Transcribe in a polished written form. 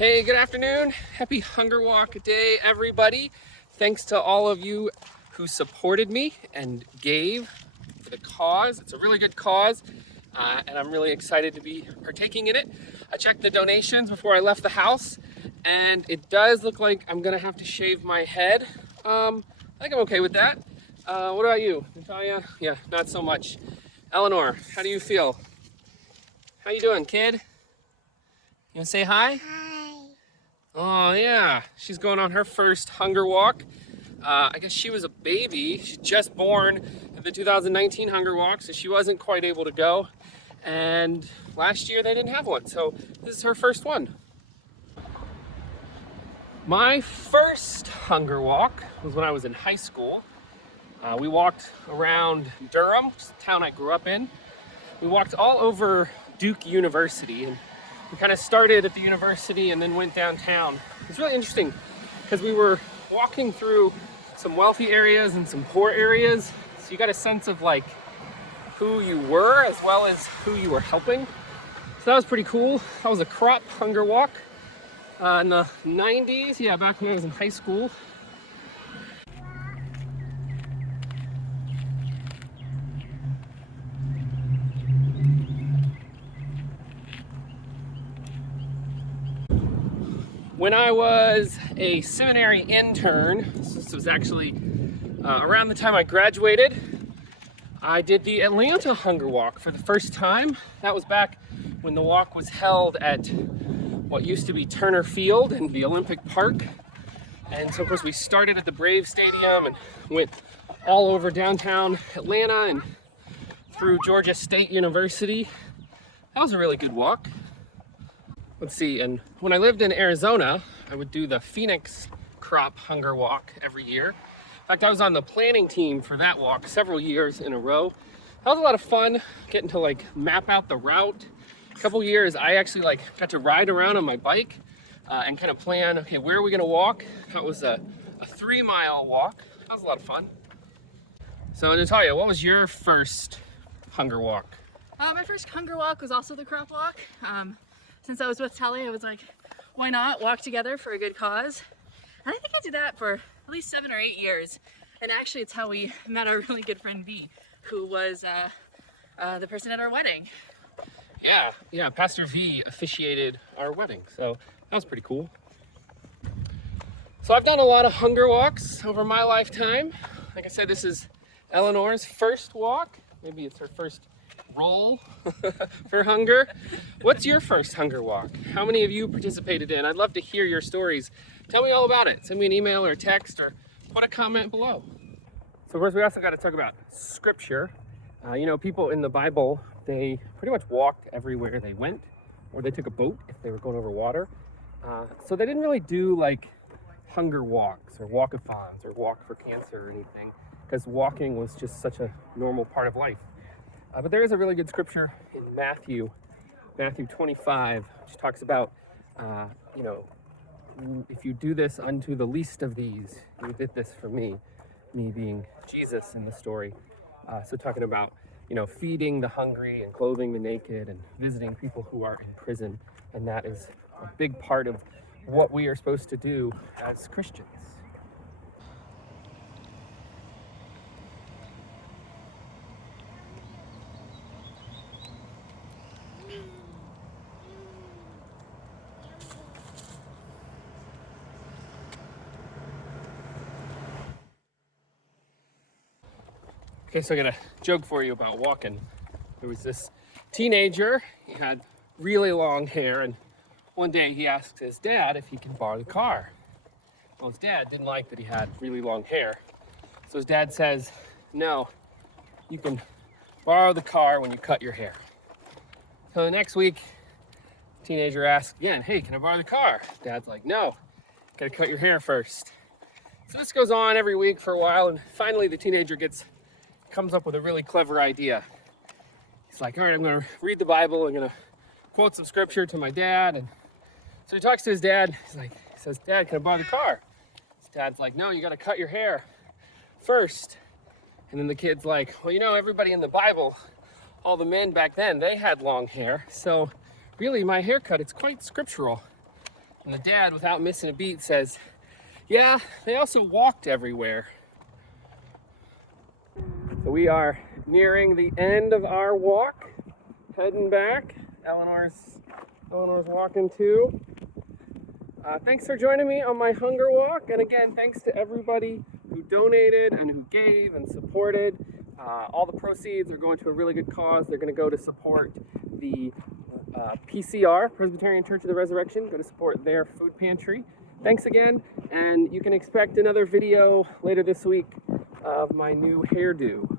Hey, good afternoon. Happy Hunger Walk Day, everybody. Thanks to all of you who supported me and gave for the cause. It's a really good cause, and I'm really excited to be partaking in it. I checked the donations before I left the house, and it does look like I'm gonna have to shave my head. I think I'm okay with that. What about you, Natalia? Yeah, not so much. Eleanor, how do you feel? How you doing, kid? You wanna say hi? Hi. Oh yeah, she's going on her first hunger walk. I guess she was a baby. She's just born at the 2019 hunger walk, so she wasn't quite able to go. And last year they didn't have one, so this is her first one. My first hunger walk was when I was in high school. We walked around Durham, which is the town I grew up in. We walked all over Duke University, and we kind of started at the university and then went downtown. It's really interesting because we were walking through some wealthy areas and some poor areas. So you got a sense of like who you were as well as who you were helping. So that was pretty cool. That was a crop hunger walk in the 90s. Yeah, back when I was in high school. When I was a seminary intern, this was actually around the time I graduated, I did the Atlanta Hunger Walk for the first time. That was back when the walk was held at what used to be Turner Field in the Olympic Park. And so of course we started at the Brave Stadium and went all over downtown Atlanta and through Georgia State University. That was a really good walk. Let's see, and when I lived in Arizona, I would do the Phoenix Crop Hunger Walk every year. In fact, I was on the planning team for that walk several years in a row. That was a lot of fun, getting to like map out the route. A couple years, I actually like got to ride around on my bike and kind of plan, okay, where are we gonna walk? That was a 3-mile walk. That was a lot of fun. So Natalia, what was your first hunger walk? My first hunger walk was also the crop walk. Since I was with Tully, I was like, why not walk together for a good cause? And I think I did that for at least 7 or 8 years. And actually it's how we met our really good friend V, who was the person at our wedding. Yeah, Pastor V officiated our wedding, so that was pretty cool. So I've done a lot of hunger walks over my lifetime. Like I said, this is Eleanor's first walk. Maybe it's her first roll for hunger. What's your first hunger walk? How many of you participated in? I'd love to hear your stories. Tell me all about it. Send me an email or a text or put a comment below. So of course we also got to talk about scripture. You know, people in the Bible, they pretty much walked everywhere they went, or they took a boat if they were going over water. So they didn't really do like hunger walks or walkathons or walk for cancer or anything, because walking was just such a normal part of life. But there is a really good scripture in Matthew 25, which talks about, you know, if you do this unto the least of these, you did this for me being Jesus in the story. So talking about, you know, feeding the hungry and clothing the naked and visiting people who are in prison. And that is a big part of what we are supposed to do as Christians. Okay, so I got a joke for you about walking. There was this teenager, he had really long hair, and one day he asked his dad if he could borrow the car. Well, his dad didn't like that he had really long hair. So his dad says, no, you can borrow the car when you cut your hair. So the next week, the teenager asks again, hey, can I borrow the car? Dad's like, no, gotta cut your hair first. So this goes on every week for a while, and finally the teenager comes up with a really clever idea. He's like, all right, I'm gonna read the Bible, I'm gonna quote some scripture to my dad. And so he talks to his dad, he says, Dad, can I borrow the car? His dad's like, no, you gotta cut your hair first. And then the kid's like, well, you know, everybody in the Bible, all the men back then, they had long hair. So really my haircut, it's quite scriptural. And the dad, without missing a beat, says, yeah, they also walked everywhere. So we are nearing the end of our walk, heading back. Eleanor's walking too. Thanks for joining me on my hunger walk. And again, thanks to everybody who donated and who gave and supported. All the proceeds are going to a really good cause. They're going to go to support the PCR, Presbyterian Church of the Resurrection, go to support their food pantry. Thanks again, and you can expect another video later this week of my new hairdo.